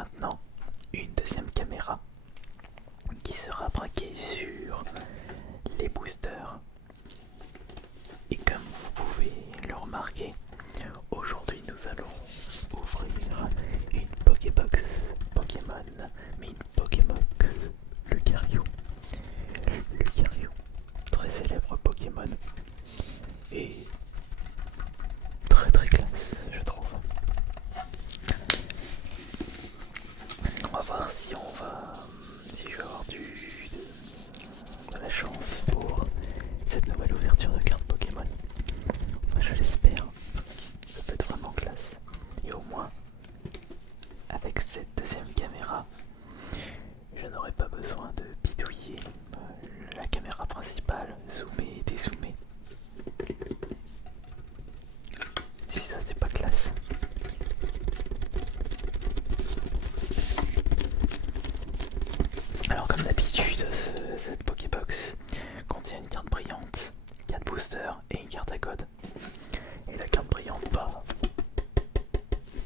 maintenant une deuxième caméra qui sera braquée sur les boosters. Et comme vous pouvez le remarquer, aujourd'hui nous allons ouvrir une Pokébox Pokémon, mais une Pokébox Lucario. Lucario, très célèbre Pokémon et très très classe, je trouve. On va voir si je vais avoir de la chance pour cette nouvelle ouverture de cartes Pokémon. Moi je l'espère, ça peut être vraiment classe. Et au moins, avec cette deuxième caméra, je n'aurai pas besoin de bidouiller la caméra principale, zoomer et dézoomer. Si ça c'est pas classe. Alors comme d'habitude, cette Pokébox contient une carte brillante, 4 boosters et une carte à code. Et la carte brillante, bah,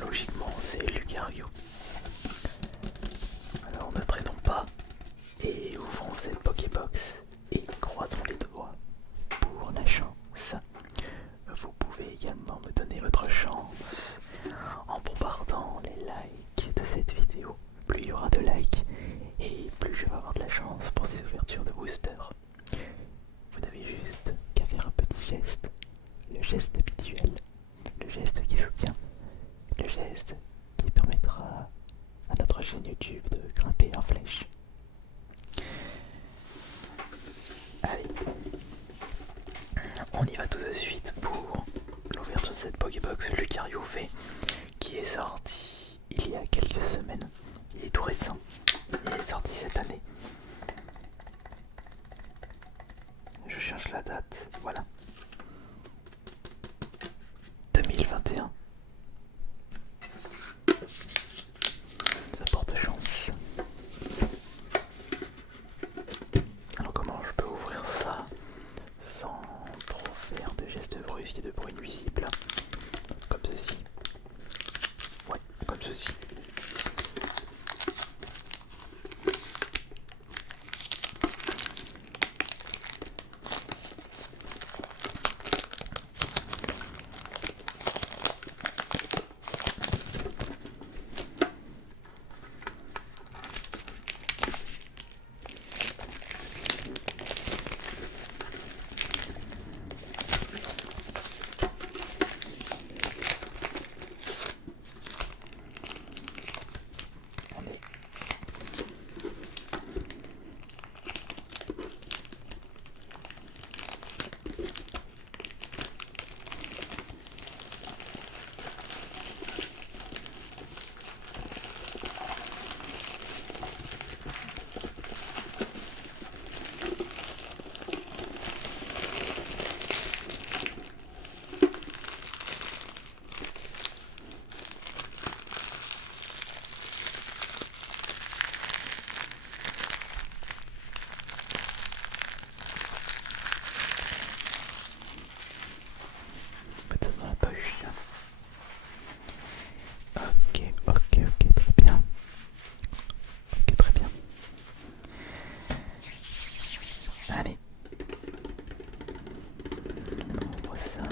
logiquement c'est Lucario. Alors ne traînons pas et ouvrons cette Pokébox et croisons les doigts pour la chance. Vous pouvez également me donner votre chance en bombardant les likes de cette vidéo. Plus il y aura de likes et plus je vais avoir de la chance pour ces ouvertures de booster. Vous n'avez juste qu'à faire un petit geste, le geste habituel, le geste qui soutient, le geste qui permettra à notre chaîne YouTube de grimper en flèche. Allez, on y va tout de suite pour l'ouverture de cette Pokébox Lucario V qui est sorti il y a quelques semaines. Il est tout récent, il est sorti cette année. Je cherche la date, voilà. 2021. Ça porte chance. Alors comment je peux ouvrir ça sans trop faire de gestes brusques et de bruit nuisible? Comme ceci. Ouais, comme ceci. Peut-être dans la poche. Ok, très bien. Ok, très bien. Allez. On ouvre ça.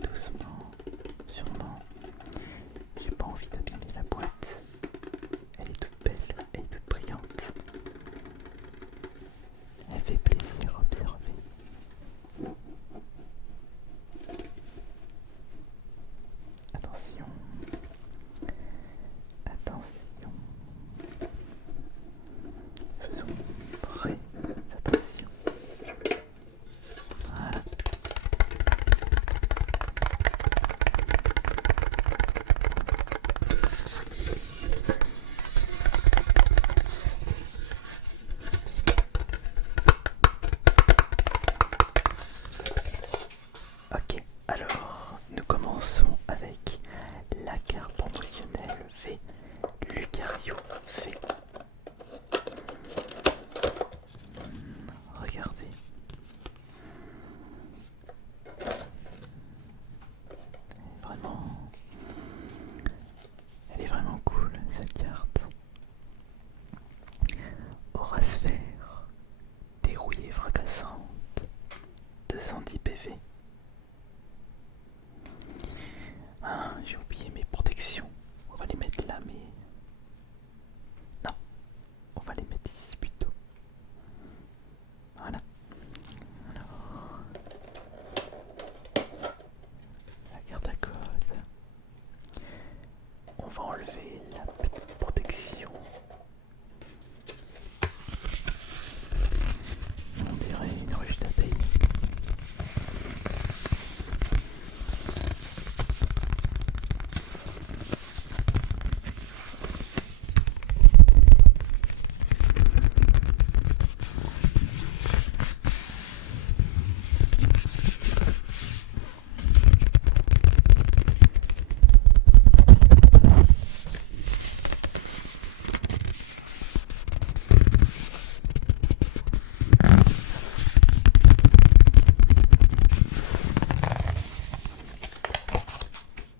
Doucement, sûrement. J'ai pas envie d'abîmer la boîte. Elle est toute belle, elle est toute brillante. Elle fait plaisir à observer. Attention. Attention. Faisons très attention. Voilà. Ok, alors nous commençons avec la carte promotionnelle V, Lucario V. Regardez. Elle est vraiment enlever la petite protection. On dirait une ruche d'abeilles.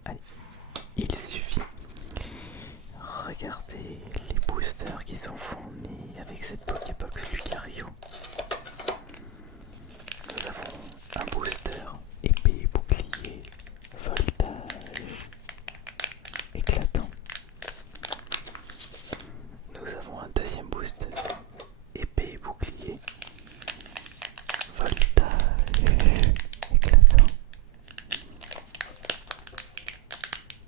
Allez, il suffit. Regardez les boosters qui sont fournis avec cette Pokébox Lucario. Nous avons un booster épée, bouclier, voltage, éclatant. Nous avons un deuxième booster épée, bouclier, voltage, éclatant.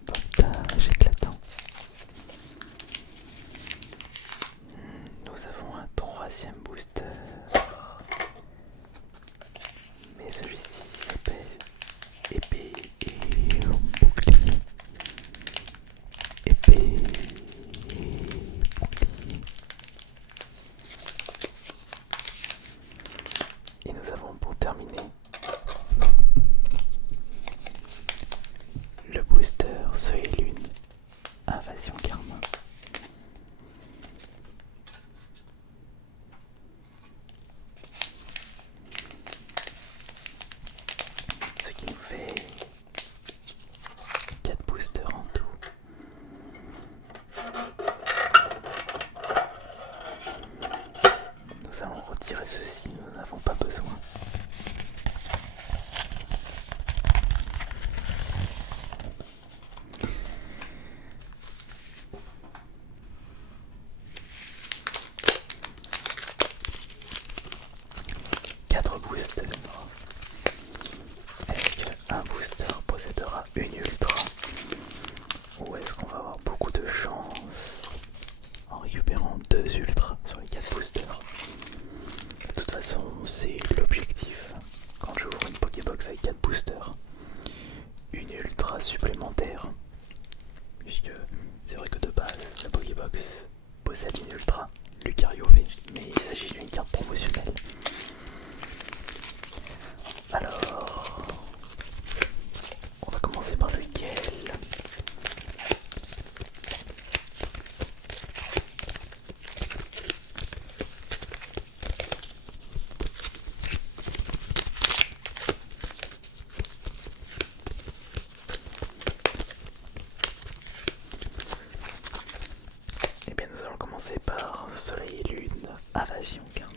Voltage éclatant. Nous avons un troisième booster. Mais celui-ci s'appelle épée et bouclier. Épée et bouclier. Et nous avons pour terminer le booster Soleil et Lune, Invasion Karma. Ce qui nous fait 4 boosters en tout. Nous allons retirer ceci, nous n'en avons pas besoin. Quatre boosters. Est-ce qu'un booster possédera une ultra? Ou est-ce qu'on va avoir beaucoup de chance en récupérant 2 ultras sur les 4 boosters? De toute façon, c'est l'objectif. Quand j'ouvre une Pokébox avec 4 boosters, une ultra supplémentaire. Puisque c'est vrai que de base, la Pokébox possède une ultra, Lucario V, mais il s'agit d'une carte promotionnelle. Alors, on va commencer par lequel? Eh bien, nous allons commencer par Soleil et Lune, Invasion Karma.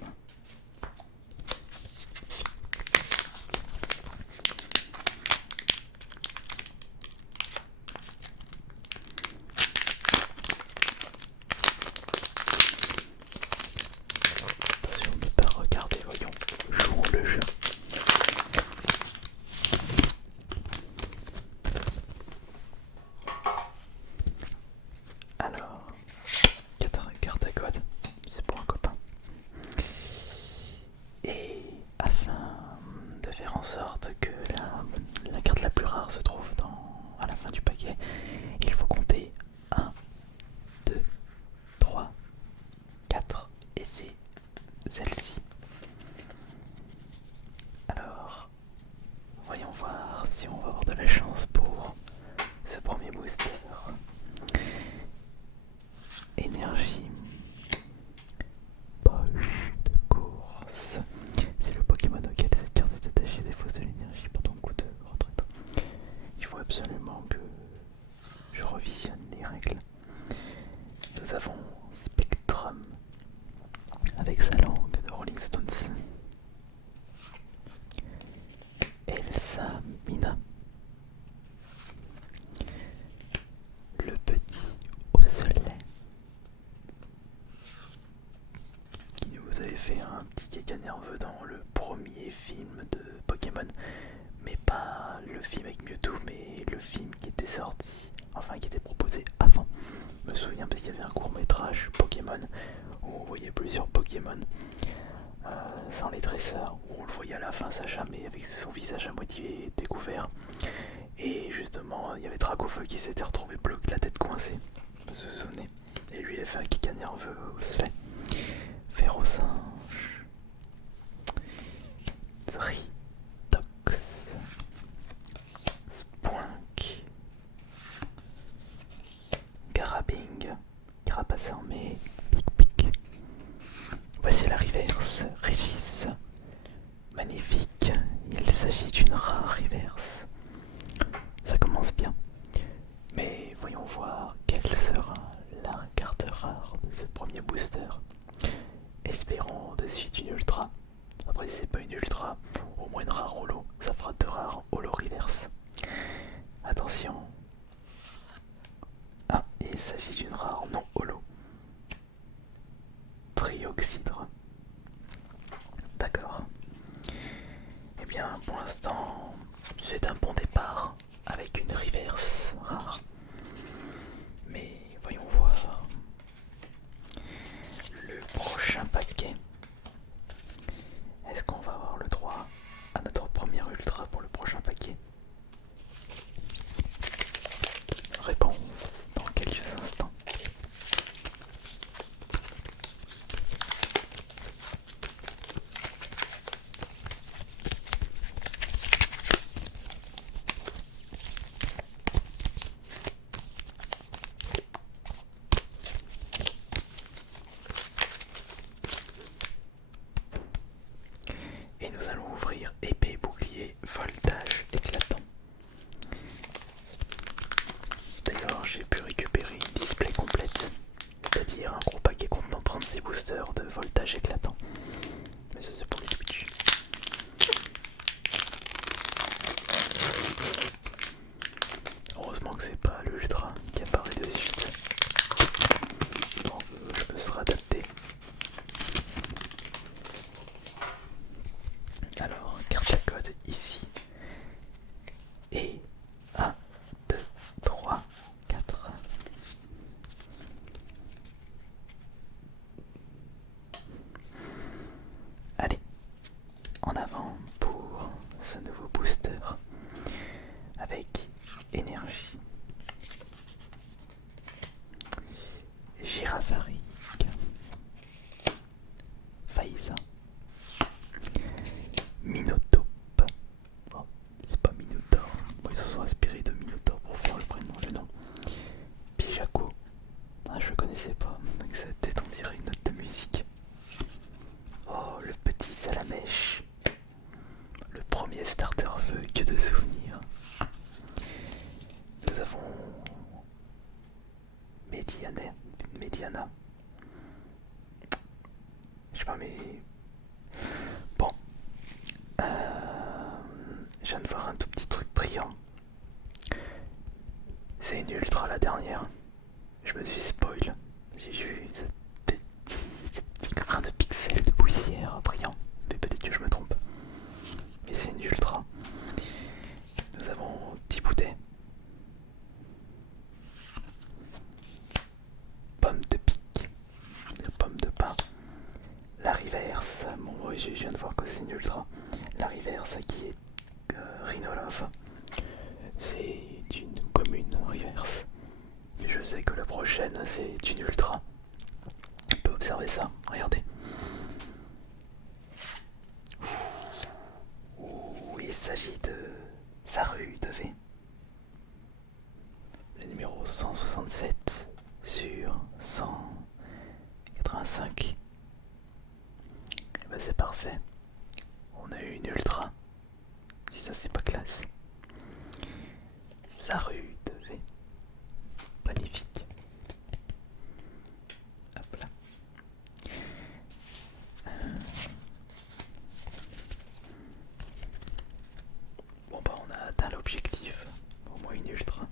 Attention de ne pas regarder, voyons, jouons le jeu. Alors, carte à code, c'est pour un copain. virage Pokémon où on voyait plusieurs Pokémon sans les dresseurs, où on le voyait à la fin s'acharner avec son visage à moitié découvert. Et justement, il y avait Dracofeu qui s'était retrouvé bloqué, la tête coincée, vous vous souvenez. Et lui il a fait un kick nerveux au soleil. Férocinge, Tritox, Spoink, Garabing, Carapace armé, Pic Pic. Voici la reverse, Régis. Magnifique, il s'agit d'une rare reverse. Ça commence bien. Mais voyons voir quelle sera la carte rare de ce premier booster. Espérons de suite une ultra. Après si c'est pas une ultra, au moins une rare holo. Ça fera 2 rares holo reverse. Attention. Ah, il s'agit d'une rare non holo. Trioxydre. D'accord. Eh bien pour l'instant c'est un bon départ avec une reverse rare. Mais voyons voir le prochain paquet. Est-ce qu'on va avoir le droit à notre première ultra pour le prochain paquet? Réponse dans quelques instants. Et nous allons ouvrir épée, bouclier, voltage éclatant. D'ailleurs, j'ai pu récupérer une display complète, c'est-à-dire un gros paquet contenant 36 boosters de voltage éclatant. Mais ça c'est pour les Twitch. Heureusement que c'est pas l'ultra qui apparaît de suite. Bon, je me serai adapté. Alors, carte à code ici. Et 1, 2, 3, 4. Allez, en avant pour ce nouveau booster avec énergie. Girafaric, Faïza, Minotaur. Bon, c'est pas Minotaur. Bon, ils se sont inspirés de Minotaur pour faire le prénom, le nom. Pijaco. Ah, je connaissais pas. Avec sa tête, on dirait une note de musique. Oh, le petit Salamèche. Le premier starter feu, que de souvenirs. Nous avons Mediana. Je sais pas, mais bon. Je viens de voir un tout petit truc brillant. C'est une ultra la dernière. Je me suis spoil. J'ai vu ce petit grain de pixels de poussière brillant. Mais peut-être que je me trompe. Mais c'est une ultra. Nous avons Thiboudet. Pomme de pique. Pomme de pain. La reverse. Bon, oui, je viens de voir que c'est une ultra. La reverse qui est Rhinolove. C'est une commune reverse. Je sais que la prochaine c'est une ultra. On peut observer ça, regardez. Ouh, il s'agit de Saru de V. Le numéro 167 sur 185. Et ben c'est parfait. On a eu une ultra. Si ça c'est pas classe. Saru de V. Magnifique. Hop là. Bon bah on a atteint l'objectif. Au moins une ultra.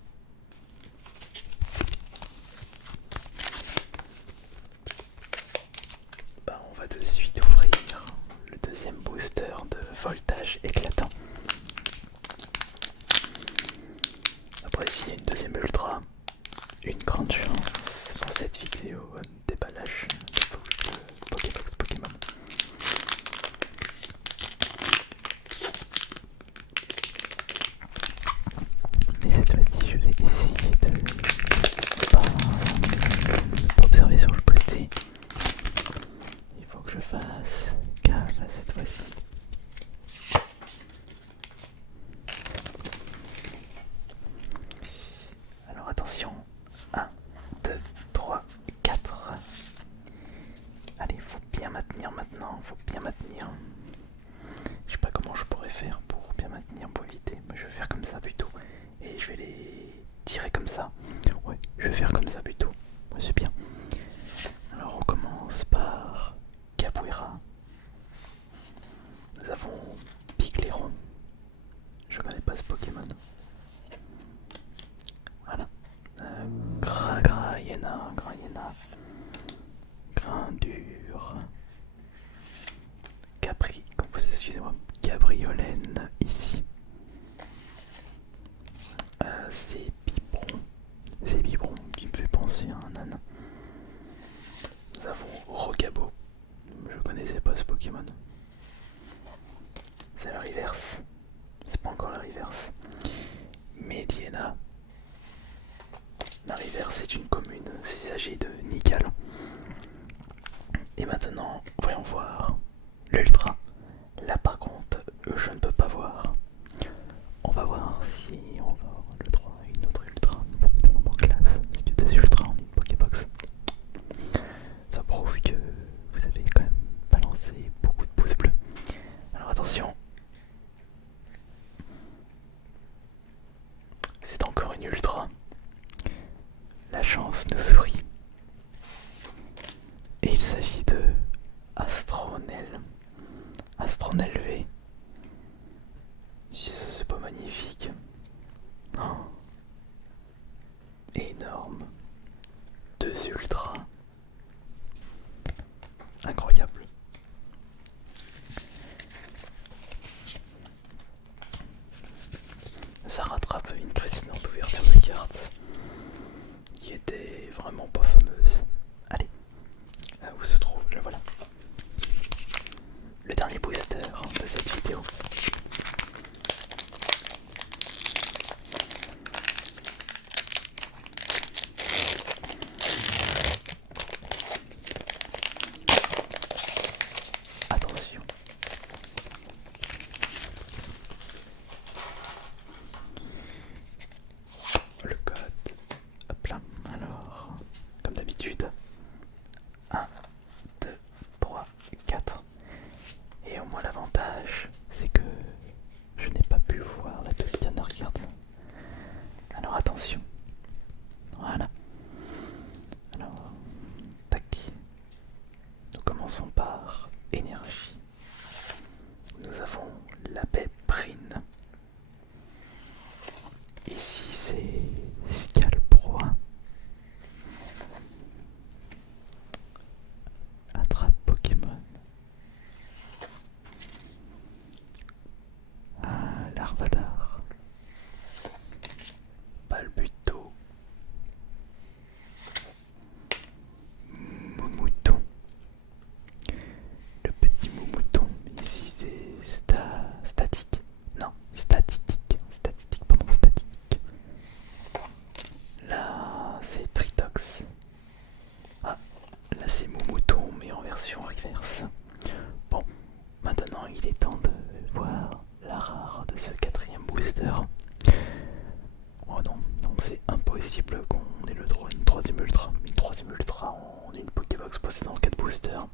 box possédant 4 boosters.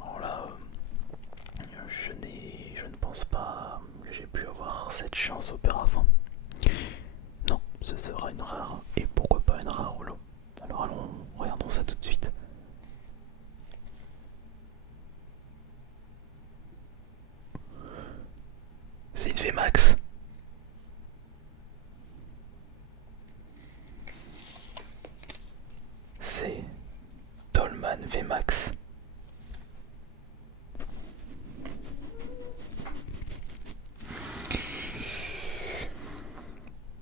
Alors là, je ne pense pas que j'ai pu avoir cette chance auparavant. Non, ce sera une rare, et pourquoi pas une rare holo. Alors allons, regardons ça tout de suite. C'est une VMAX. C'est Tolman VMAX.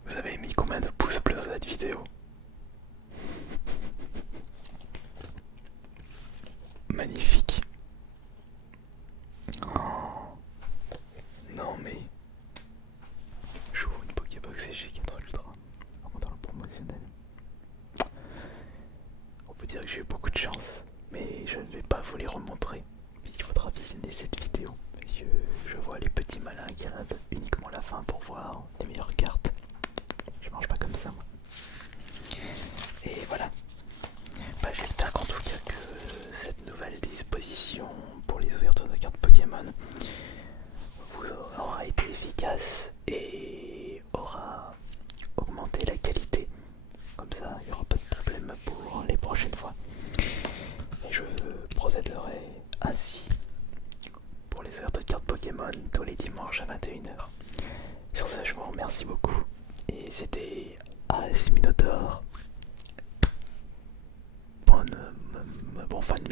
Vous avez mis combien de pouces bleus sur cette vidéo? Magnifique. Oh. Non mais... J'ouvre une Pokébox et j'ai 4 Ultra. Dans le promotionnel. On peut dire que j'ai eu beaucoup de chance, mais je ne vais pas vous les remontrer. Il faudra visionner cette vidéo. Je vois les petits malins qui regardent uniquement la fin pour voir les meilleures cartes. Je mange pas comme ça moi. Et voilà. Bah, j'espère qu'en tout cas que cette nouvelle disposition pour les ouvertures de cartes Pokémon vous aura été efficace et aura augmenté la qualité. Comme ça, il n'y aura pas de problème pour les prochaines fois. Et je procéderai ainsi pour les ouvertures de cartes Pokémon tous les dimanches à 21h. Sur ce, je vous remercie beaucoup. Et c'était As Minotaur. Bon fin de